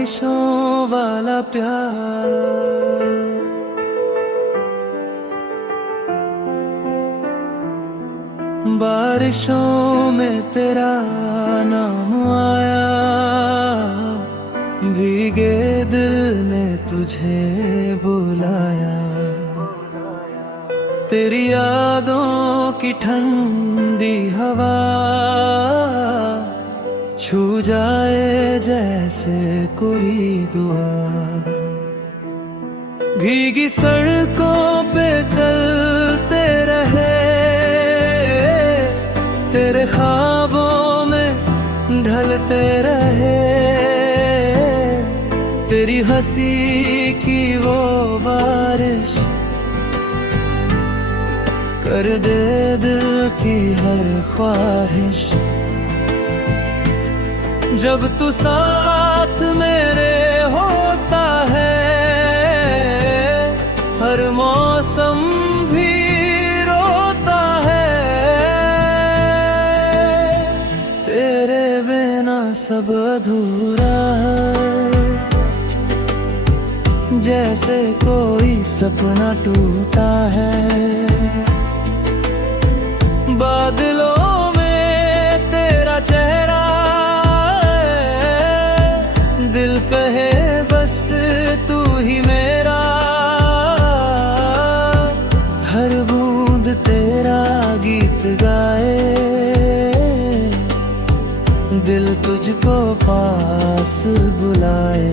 बारिशों वाला प्यार, बारिशों में तेरा नाम आया, भीगे दिल ने तुझे बुलाया। तेरी यादों की ठंडी हवा छू जाए जैसे कोई दुआ। भीगी सड़कों पे चलते रहे, तेरे ख्वाबों में ढलते रहे। तेरी हंसी की वो बारिश कर दे दिल की हर ख्वाहिश। जब तू साथ मेरे होता है, हर मौसम भी रोता है। तेरे बिना सब अधूरा है, जैसे कोई सपना टूटा है। बादलों में तेरा चेहरा, दिल कहे बस तू ही मेरा। हर बूंद तेरा गीत गाए, दिल तुझको पास बुलाए।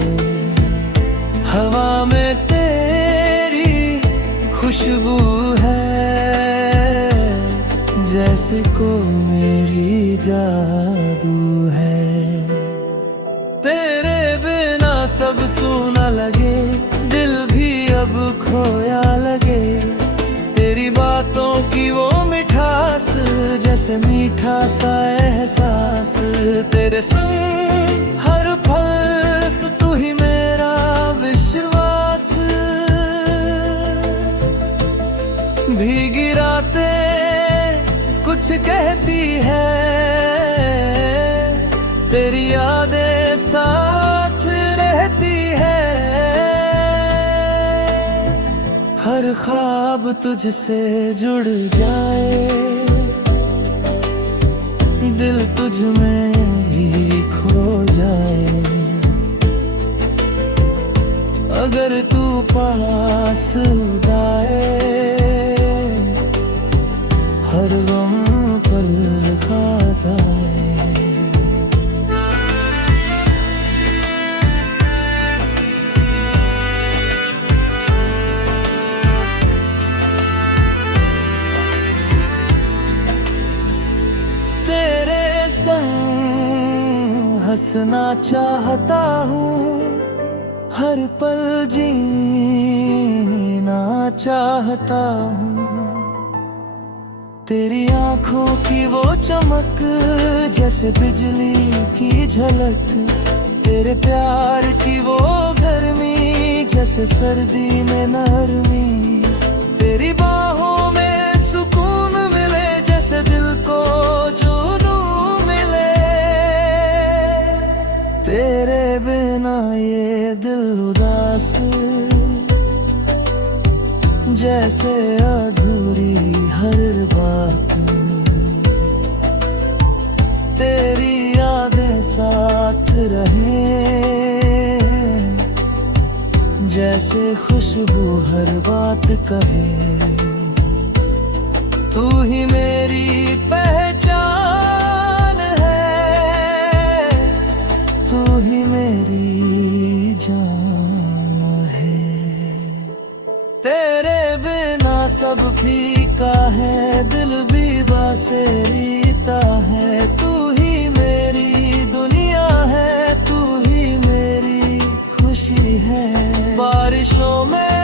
हवा में तेरी खुशबू है, जैसे को मेरी जादू है। तेरे बिना सब सूना लगे, दिल भी अब खोया लगे। तेरी बातों की वो मिठास, जैसे मीठा सा एहसास। तेरे संग हर पल तू ही मेरा विश्वास। भीगी रातें कुछ कहती है, तेरी यादें साथ रहती है। हर ख्वाब तुझसे जुड़ जाए, दिल तुझ में ही खो जाए। अगर तू पास आए, हर गम पल खा जाए। तेरे संग हंसना चाहता हूँ, हर पल जीना चाहता हूँ। तेरी आंखों की वो चमक, जैसे बिजली की झलक। तेरे प्यार की वो गर्मी, जैसे सर्दी में नरमी। तेरी बाहों में सुकून मिले, जैसे दिल को जुनून मिले। तेरे बिना ये दिल उदास, जैसे अधूरी हर बात। तेरी यादें साथ रहे, जैसे खुशबू हर बात कहे। तू ही मेरी पहचान है, तू ही मेरी जान है। तेरे बिना सब फीका है, दिल भी बासेरीता है। तू ही मेरी दुनिया है, तू ही मेरी खुशी है। बारिशों में